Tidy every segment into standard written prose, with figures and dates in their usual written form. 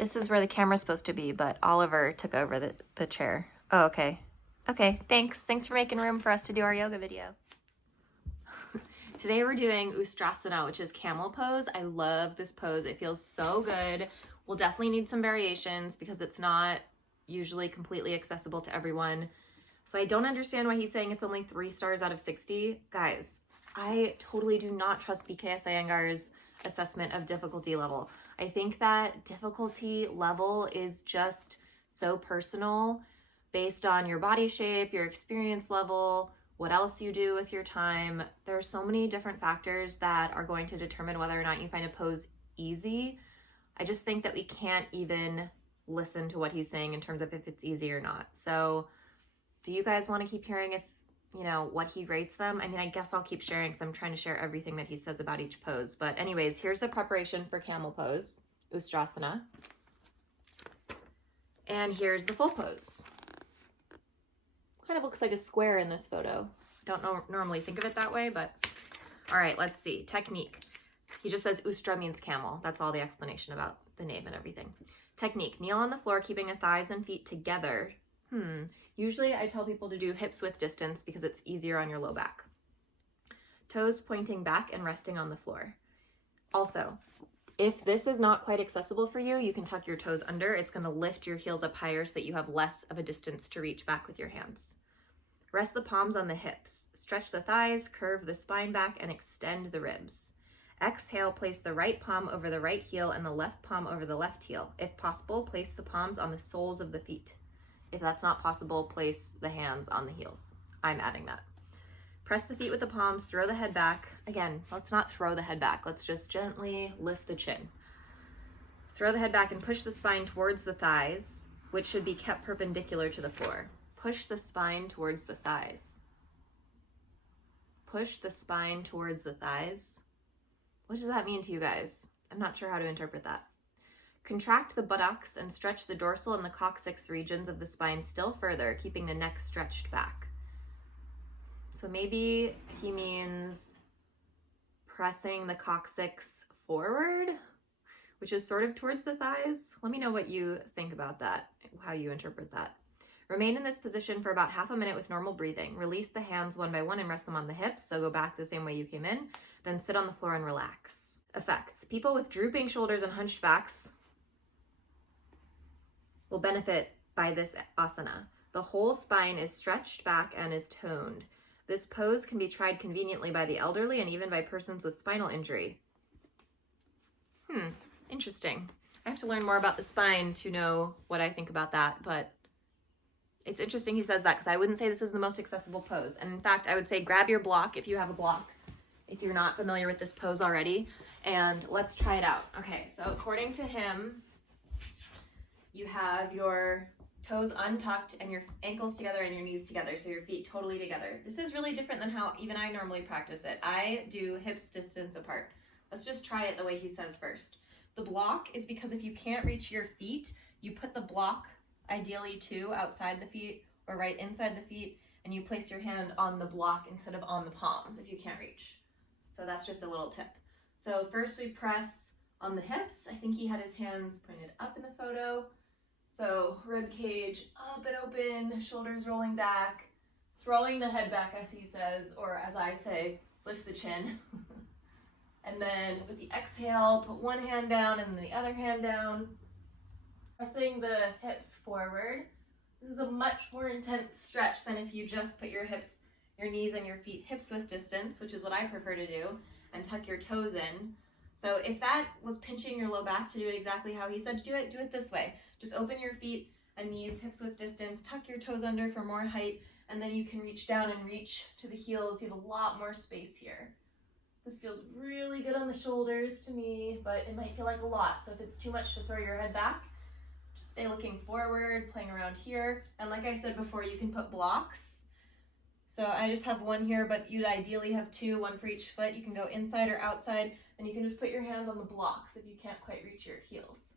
This is where the camera's supposed to be, but Oliver took over the chair. Oh, okay. Okay, thanks. Thanks for making room for us to do our yoga video. Today we're doing Ustrasana, which is Camel Pose. I love this pose. It feels so good. We'll definitely need some variations because it's not usually completely accessible to everyone. So I don't understand why he's saying it's only 3 stars out of 60. Guys, I totally do not trust BKS Iyengar's assessment of difficulty level. I think that difficulty level is just so personal based on your body shape, your experience level, what else you do with your time. There are so many different factors that are going to determine whether or not you find a pose easy. I just think that we can't even listen to what he's saying in terms of if it's easy or not. So do you guys want to keep hearing if, you know, what he rates them? I mean, I guess I'll keep sharing because I'm trying to share everything that he says about each pose. But anyways, here's the preparation for Camel Pose, Ustrasana. And here's the full pose. Kind of looks like a square in this photo. Don't normally think of it that way, but all right, let's see. Technique. He just says Ustra means camel. That's all the explanation about the name and everything. Technique. Kneel on the floor, keeping the thighs and feet together. Usually I tell people to do hips width distance because it's easier on your low back. Toes pointing back and resting on the floor. Also, if this is not quite accessible for you, you can tuck your toes under. It's going to lift your heels up higher so that you have less of a distance to reach back with your hands. Rest the palms on the hips. Stretch the thighs, curve the spine back, and extend the ribs. Exhale, place the right palm over the right heel and the left palm over the left heel. If possible, place the palms on the soles of the feet. If that's not possible, place the hands on the heels. I'm adding that. Press the feet with the palms, throw the head back. Again, let's not throw the head back. Let's just gently lift the chin. Throw the head back and push the spine towards the thighs, which should be kept perpendicular to the floor. Push the spine towards the thighs. Push the spine towards the thighs. What does that mean to you guys? I'm not sure how to interpret that. Contract the buttocks and stretch the dorsal and the coccyx regions of the spine still further, keeping the neck stretched back. So maybe he means pressing the coccyx forward, which is sort of towards the thighs. Let me know what you think about that, how you interpret that. Remain in this position for about half a minute with normal breathing. Release the hands one by one and rest them on the hips, so go back the same way you came in. Then sit on the floor and relax. Effects. People with drooping shoulders and hunched backs will benefit by this asana. The whole spine is stretched back and is toned. This pose can be tried conveniently by the elderly and even by persons with spinal injury. Interesting. I have to learn more about the spine to know what I think about that, but it's interesting he says that because I wouldn't say this is the most accessible pose. And in fact, I would say grab your block if you have a block, if you're not familiar with this pose already, and let's try it out. Okay, so according to him, you have your toes untucked and your ankles together and your knees together, so your feet totally together. This is really different than how even I normally practice it. I do hips distance apart. Let's just try it the way he says first. The block is because if you can't reach your feet, you put the block ideally too outside the feet or right inside the feet, and you place your hand on the block instead of on the palms if you can't reach. So that's just a little tip. So first we press on the hips. I think he had his hands pointed up in the photo. So rib cage up and open, shoulders rolling back, throwing the head back as he says, or as I say, lift the chin. And then with the exhale, put one hand down and the other hand down, pressing the hips forward. This is a much more intense stretch than if you just put your hips, your knees and your feet hips width distance, which is what I prefer to do, and tuck your toes in. So if that was pinching your low back to do it exactly how he said to do it this way. Just open your feet and knees hips width distance, tuck your toes under for more height, and then you can reach down and reach to the heels. You have a lot more space here. This feels really good on the shoulders to me, but it might feel like a lot. So if it's too much to throw your head back, just stay looking forward, playing around here. And like I said before, you can put blocks. So I just have one here, but you'd ideally have 2, one for each foot. You can go inside or outside, and you can just put your hand on the blocks if you can't quite reach your heels.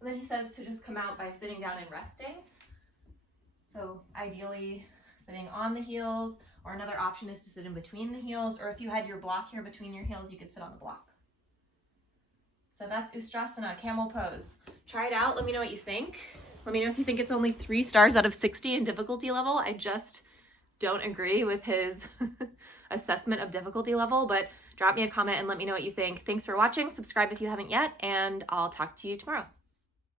And then he says to just come out by sitting down and resting. So ideally sitting on the heels, or another option is to sit in between the heels, or if you had your block here between your heels, you could sit on the block. So that's Ustrasana, Camel Pose. Try it out. Let me know what you think. Let me know if you think it's only 3 stars out of 60 in difficulty level. I just don't agree with his assessment of difficulty level, but drop me a comment and let me know what you think. Thanks for watching. Subscribe if you haven't yet, and I'll talk to you tomorrow.